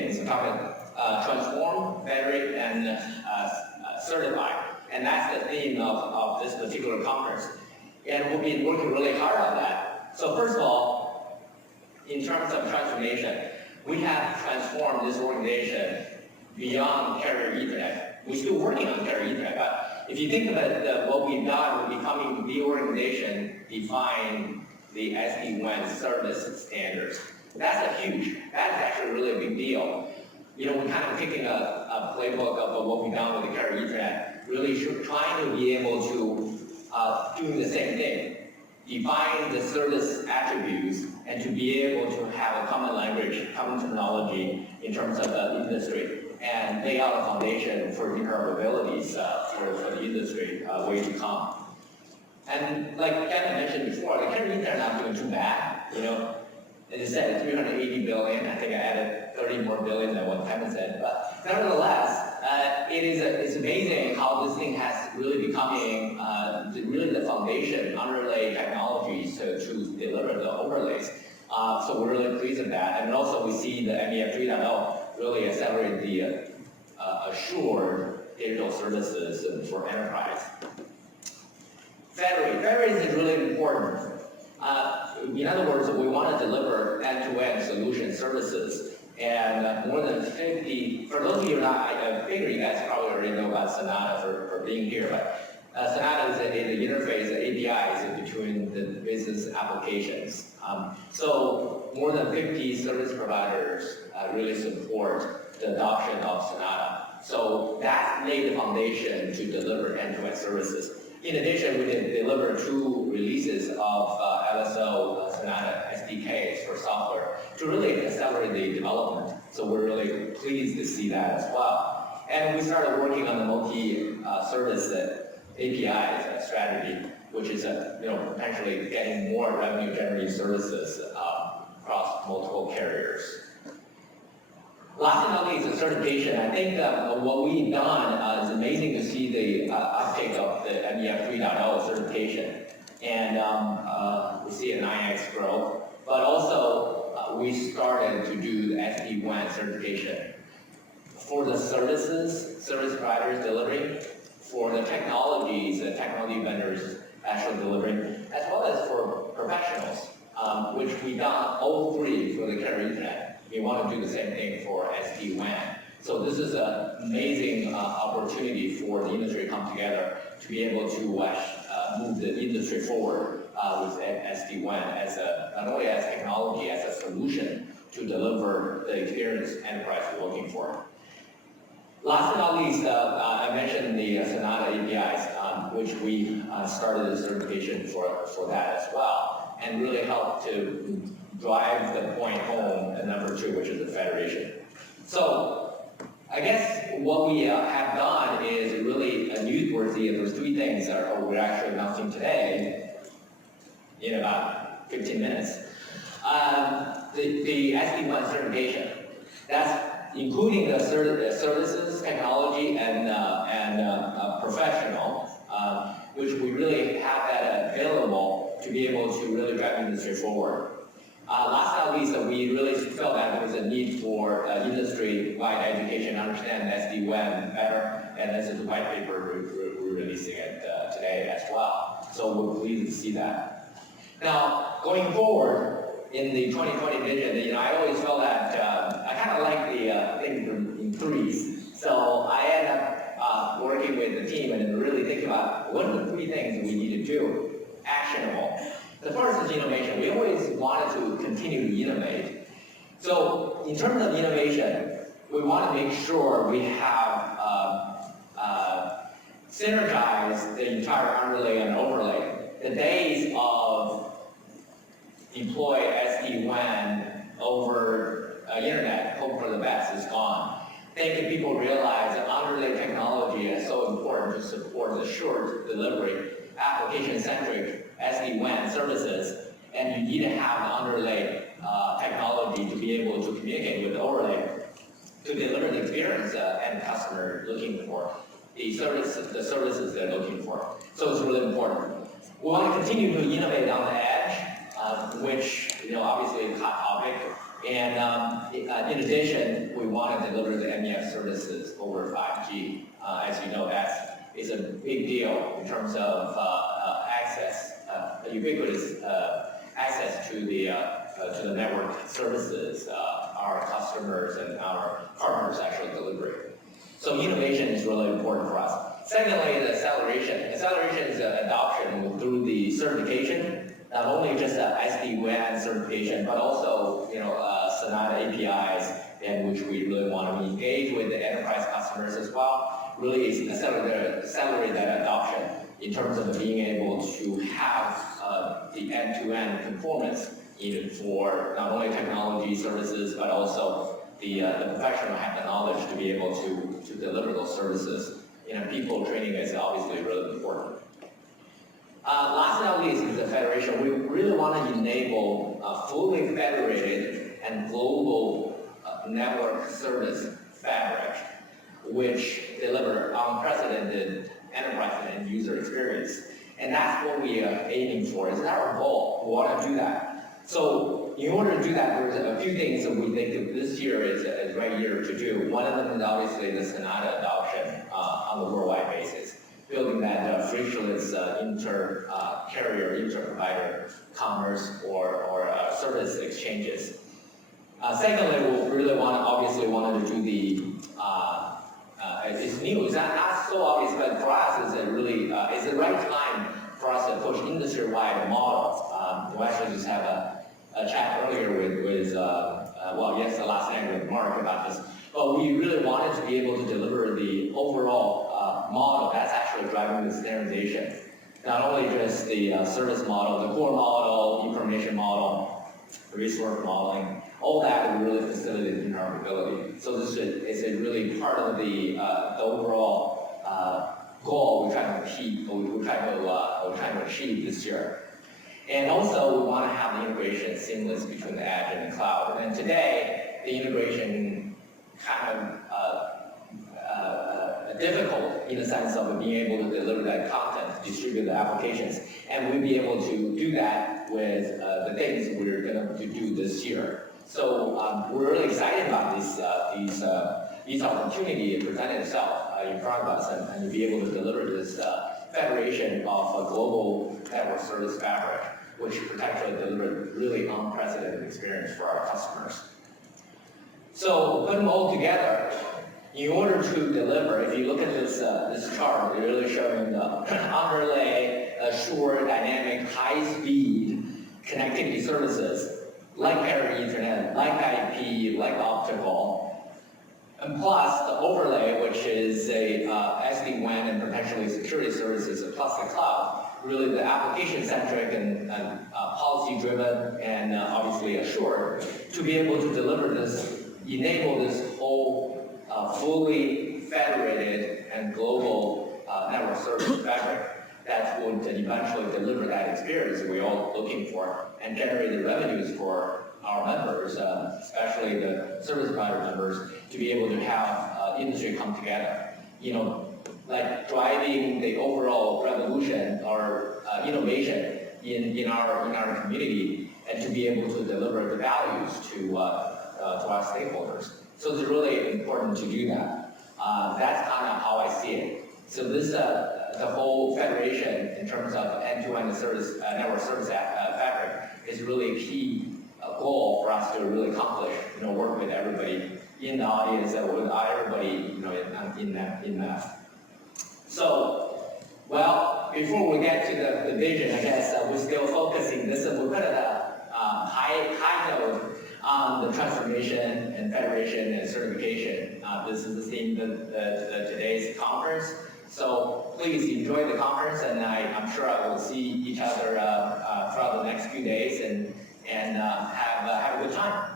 things. We're talking transform, federate, and certify. And that's the theme of this particular conference. And we'll be working really hard on that. So first of all, in terms of transformation, we have transformed this organization beyond carrier Ethernet. We're still working on carrier Ethernet, but if you think about what we've done, we're becoming the organization defining the SD-WAN Service Standards. That's actually really a big deal. You know, we're kind of taking a playbook of what we've done with the carrier Ethernet, really trying to be able to do the same thing, define the service attributes, and to be able to have a common language, common terminology in terms of the industry, and lay out a foundation for interoperabilities for the industry way to come. And like Kevin mentioned before, the carrier Ethernet are not doing too bad. You know, as I said, 380 billion. I think I added 30 more billion than what Kevin said. But nevertheless, it's amazing how this thing has really becoming really the foundation, underlay technologies to deliver the overlays. So we're really pleased with that. And also we see the MEF 3.0 really accelerate the assured digital services for enterprise. Federate is really important. In other words, we want to deliver end-to-end solution services. And more than 50, for those of you who are not, I figure you guys probably already know about Sonata for being here, but Sonata is the interface, the APIs between the business applications. So more than 50 service providers really support the adoption of Sonata. So that laid the foundation to deliver end-to-end services. In addition, we did deliver 2 releases of LSO Sonata SDKs for software to really accelerate the development. So we're really pleased to see that as well. And we started working on the multi-service API strategy, which is potentially getting more revenue-generating services across multiple carriers. Last but not least, the certification. I think what we've done is amazing to see the uptake of the MEF 3.0 certification. And we see a 9x growth. But also, we started to do the SD-WAN certification for the service providers delivering, for the technologies, the technology vendors actually delivering, as well as for professionals, which we've done all 3 for the carrier Ethernet. We want to do the same thing for SD-WAN. So this is an amazing opportunity for the industry to come together to be able to move the industry forward with SD-WAN as not only as technology, as a solution to deliver the experience enterprise is looking for. Last but not least, I mentioned the Sonata APIs, which we started the certification for that as well, and really helped to drive the point home at number 2, which is the federation. So I guess what we have done is really newsworthy of those 3 things that we're actually announcing today in about 15 minutes. The SD-WAN certification, that's including the services, technology, and professional, which we really have that available to be able to really drive the industry forward. Last but not least, we really felt that there was a need for industry-wide education to understand SD-WAN better, and this is the white paper we're releasing it today as well. So we're pleased to see that. Now, going forward in the 2020 vision, I always felt that I kind of like the thing in 3s. So I ended up working with the team and really thinking about what are the 3 things we need to do, actionable. The first is innovation. We always wanted to continue to innovate. So in terms of innovation, we want to make sure we have synergized the entire underlay and overlay. The days of deploy SD-WAN over internet, hope for the best, is gone. Thinking people realize that underlay technology is so important to support the assured delivery, application-centric SD-WAN services, and you need to have the underlay technology to be able to communicate with the overlay to deliver the experience and customer looking for, the services they're looking for. So it's really important. We want to continue to innovate on the edge, which obviously is a hot topic. And in addition, we want to deliver the MEF services over 5G. As you know, that is a big deal in terms of access, ubiquitous access to the network services our customers and our partners actually deliver. So innovation is really important for us. Secondly, the acceleration. Acceleration is adoption through the certification, not only just SD-WAN certification, but also Sonata APIs, and which we really want to engage with the enterprise customers as well. Really is accelerate that adoption in terms of being able to have the end-to-end conformance needed for not only technology services, but also the professional have the knowledge to be able to deliver those services. People training is obviously really important. Last but not least is the federation. We really want to enable a fully federated and global network service fabric, which deliver unprecedented enterprise and user experience. And that's what we are aiming for. It's our goal. We want to do that. So in order to do that, there's a few things that we think that this year is the right year to do. One of them is obviously the Sonata adoption on the worldwide basis, building that frictionless inter-carrier, inter-provider commerce or service exchanges. Secondly, we really obviously wanted to do the, it's new, it's not so obvious, but for us, it's the right time for us to push industry-wide models. We actually just have a chat earlier with last night with Mark about this. But we really wanted to be able to deliver the overall model that's actually driving the standardization. Not only just the service model, the core model, information model, resource modeling, all that would really facilitate interoperability. So this is a really part of the overall goal we're trying to achieve this year. And also, we want to have the integration seamless between the edge and the cloud. And today, the integration kind of difficult in the sense of being able to deliver that content, distribute the applications, and we'll be able to do that with the things we're going to do this year. So we're really excited about these opportunities presented itself in front of us, and to be able to deliver this federation of a global network service fabric, which potentially delivers really unprecedented experience for our customers. So put them all together. In order to deliver, if you look at this chart, we're really showing the underlay, assured, dynamic, high-speed connectivity services like parity Ethernet, like IP, like optical, and plus the overlay, which is a SD-WAN and potentially security services, plus the cloud. Really the application-centric and policy-driven and obviously assured to be able to deliver this, enable this whole fully federated and global network service fabric that would eventually deliver that experience we're all looking for and generate the revenues for our members, especially the service provider members, to be able to have industry come together. Like driving the overall revolution or innovation in our community, and to be able to deliver the values to our stakeholders. So it's really important to do that. That's kind of how I see it. So this the whole federation in terms of end-to-end service network service fabric is really a key goal for us to really accomplish. Work with everybody in the audience, with everybody in MEF. So, well, before we get to the vision, I guess we're still focusing this. We put a high note on the transformation and federation and certification. This is the theme of today's conference. So please enjoy the conference, and I'm sure I will see each other throughout the next few days and have a good time.